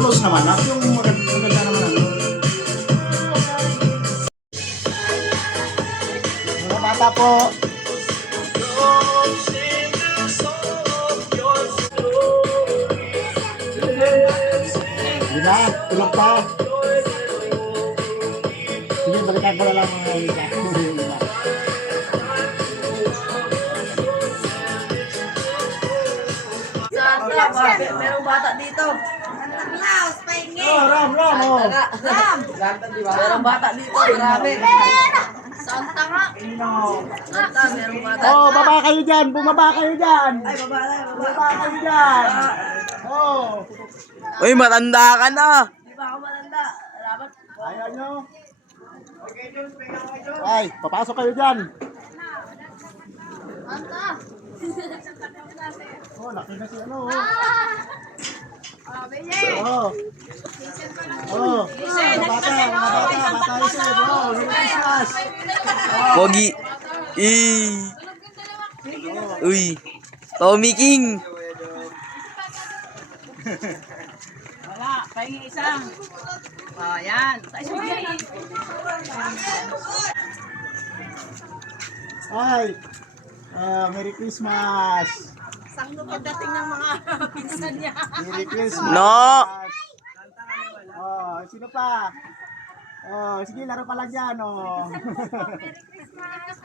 Close naman. At yung maganda naman ano. Mga bata po. Di ba? Tulog pa. Sige, balikan ko na lang mga isa. Merong bata dito. Klaus, pahingi. Oh, Ram. Oh. Ram. Merong bata dito. Grabe. Santa nga. Santa, merong bata. Oh, baba kayo dyan. Bumaba kayo dyan. Ay, baba na, baba. Baba kayo dyan. Oh. Uy, matanda ka na. Di ba ako malanda? Dapat. Ayaw nyo. Ay, papasok kayo dyan. Santa. Oh, laki na si ano. Bele. Oh. Oh. Mga bata. Bata isip. Oh, Christmas. Pogi. Uy. Tommy King. Wala, pahingi isang. Oh, yan. Ay. Merry Christmas. Sangno pagdating ng mga pinsan niya. Merry Christmas. No. Oh, sino pa? Oh, sige, laro pa lang yan, oh. Merry Christmas.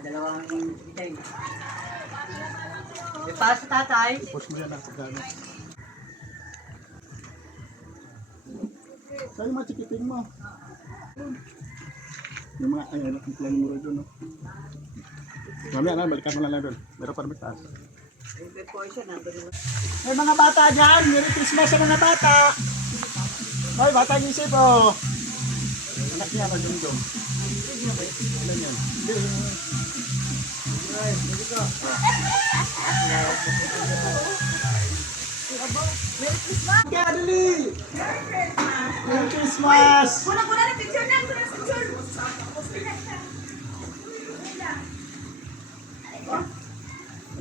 Dalawang itay. May para sa tatay. Post mo yan ang pagkano. Saan yung mga chikiting mo? Yung mga, ay, anak ng plan mo rin doon, no? Mamaya na, balikan mo lang doon. Meron pa naman taas. May mga bata dyan! Merry Christmas sa mga bata! Ay, bata ng isip, oh! Anak niya, mag-dum-dum. Ilan yan? Kaya, dali! Merry Christmas! Kuna na picture na.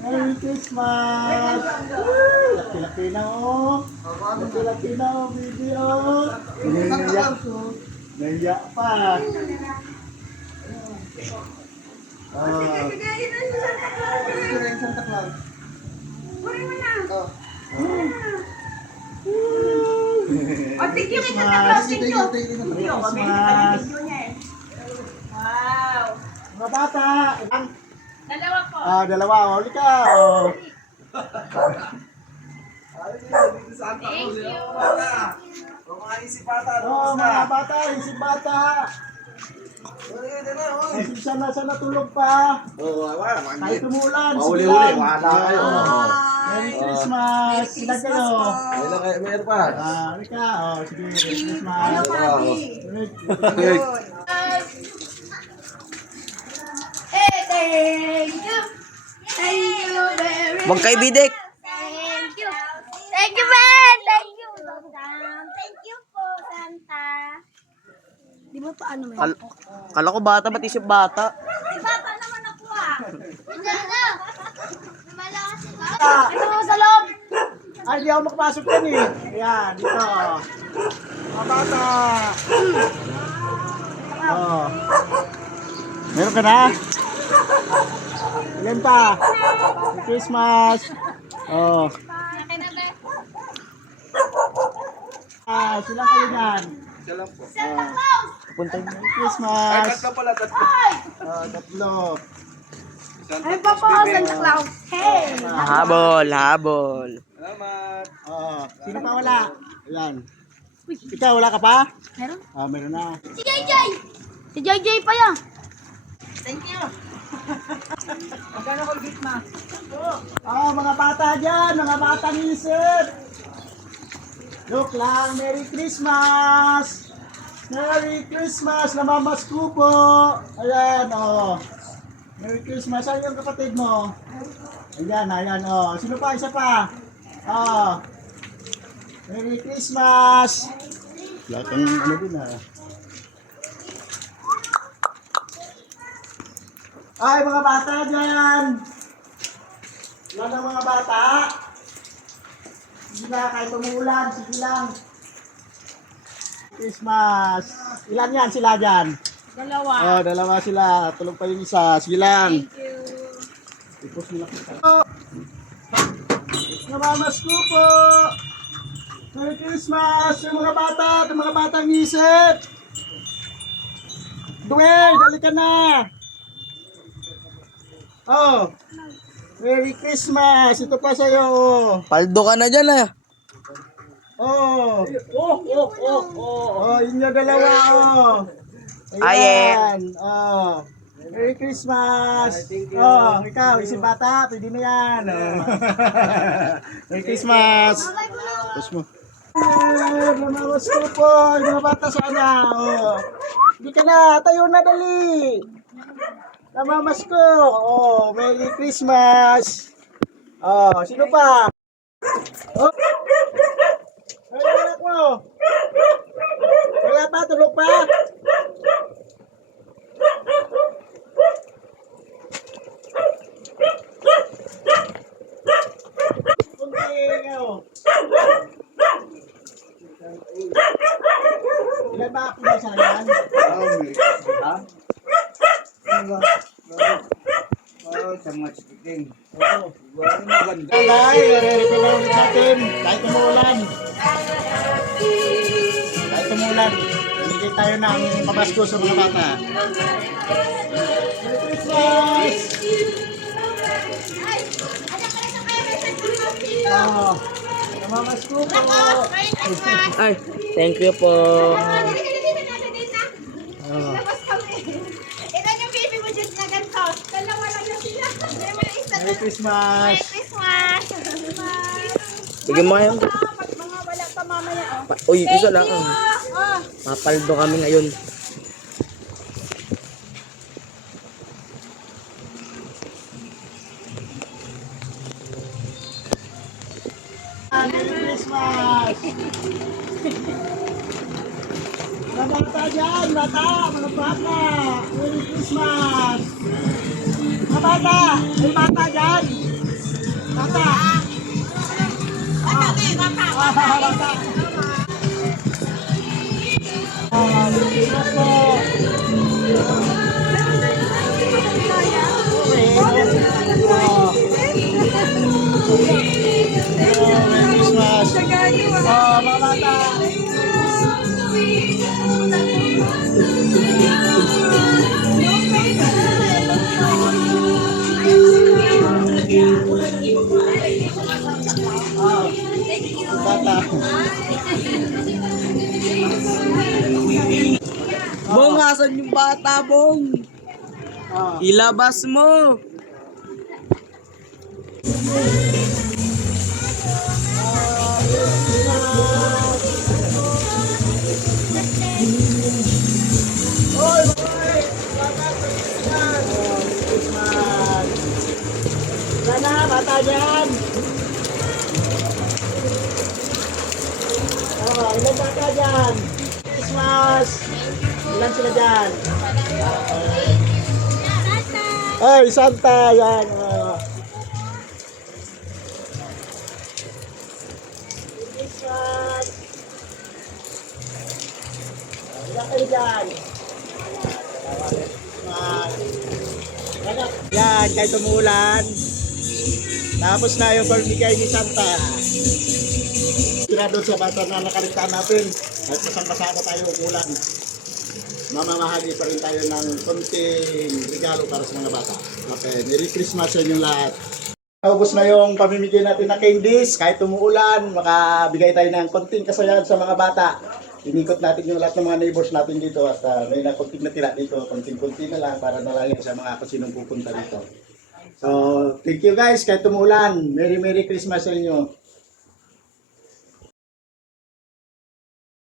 Merry Christmas! Woo! Laki-laki na, oh! Laki-laki na, oh, baby, oh! Naiyak ko. Naiyak pa. Santa Claus. Oh, thank you kay Santa Claus. Thank you. Merry Christmas! Wow. Mga bata! Dalawa po. Dalawa, oh. Huli ka, oh. Thank you. Oh, mga bata, isip bata. Isip siya na natulog pa. Kahit tumulan, sige lang. Merry Christmas. Sila kayo. Meron pa. Huli ka, oh. Sige, Merry Christmas. Hey, thank you. Thank you very much. Wag kay Bidek. Thank you. Thank you, man. Thank you, Thank you po, Santa. Di ba paano, man? Kala ko bata, ba't isip bata? Di ba pa naman ako, ah? Nandiyan na. Lumalakas si Bata. Ito sa loob. Ay, di ako makapasok yan eh. Ayan, dito. Mga bata. Oh. Meron ka na? Ilan pa? Merry Christmas. Oh. Sila kayo dyan. Santa Claus. Punta mo. Merry Christmas. Pala, tatlo. Tatlo. Ay, papa, Santa Claus. Hey. Habol. Salamat. Sino pa wala? Ayan. Ikaw, wala ka pa? Meron? Meron na. Si JJ. Si JJ pa yan. Thank you. Magkano ko gitna? Mga bata dyan, mga batang isip. Look lang, Merry Christmas! Merry Christmas! Namamasko po! Ayan, oh. Merry Christmas! Saan yung kapatid mo? Ayan, oh. Sino pa? Isa pa? Oh. Merry Christmas! Lahat ng ano din, ah. Ay, mga bata dyan! Ilan ang mga bata? Sige na, kahit umuulan, sige lang. Christmas. Ilan yan sila dyan? Dalawa. Oh, dalawa sila. Tulog pa yung isa. Sige lang. Thank you. Ipos nila kita. Namamas ko po. Merry Christmas. Yung mga bata, yung mga batang isip. Dwayne, dali ka na. Oh. Merry Christmas. Ito pa sa'yo. Oh. Paldo ka na dyan ah. Oh. Oh, inyo dalawa. Oh. Ayan. Oh. Merry Christmas. Oh, ikaw, isip bata, pwede na yan. Oh. Merry Christmas. Tapos mo. Namamas ko po. Yung mga bata sana. Oh. Hindi ka na. Tayo na dali. Namamas ko. Oh, Merry Christmas. Oh, sino pa? Oh. Ay, anak mo. Wala pa, tulog pa. Ilan ba ako na sa yan? Ha? Alay, re-refill na ulit natin. Kahit umulan. Kahit umulan. Binigay tayo ng pamasko sa mga bata. Merry Christmas! Oh, namamasko po. Ay, thank you po. Oh. Ilan yung baby mo dyan na ganito? Dalawa lang na sila. Merry Christmas! Christmas! Bigyan mo kayo. Pag mga wala pa mamaya, oh. Uy, isa lang. Oh, Mapaldo kami ngayon. Merry Christmas! Mga bata dyan, bata, mga bata! Merry Christmas! Mga bata! May bata dyan! Bata! Bata! Merry Christmas po! Merry Christmas! Mga bata! Bata! Bong, asan yung bata, Bong? Ah. Ilabas mo. Oy, boy! Bata, Christmas! Oh, Christmas! Sana, bata dyan! Oh, ilan bata dyan? Christmas! Ilan sila dyan? Ay, Santa! Yan! Oh. Christmas! Ilan kayo dyan? Yan, kahit umulan. Tapos na yung pagbigay ni Santa. Tira doon sa bata na nakaligtaan natin. Kahit masang-basa na tayo umulan. Mamamahagi pa rin tayo ng konting regalo para sa mga bata. Okay, Merry Christmas sa inyong lahat. Naubos na yung pamimigay natin na candies. Kahit umuulan, makabigay tayo ng konting kasayahan sa mga bata. Inikot natin yung lahat ng mga neighbors natin dito at may na konting natira dito, konting-konti na lang para nalangin sa mga kasinong pupunta dito. So, thank you guys, kahit umulan. Merry Christmas sa inyo.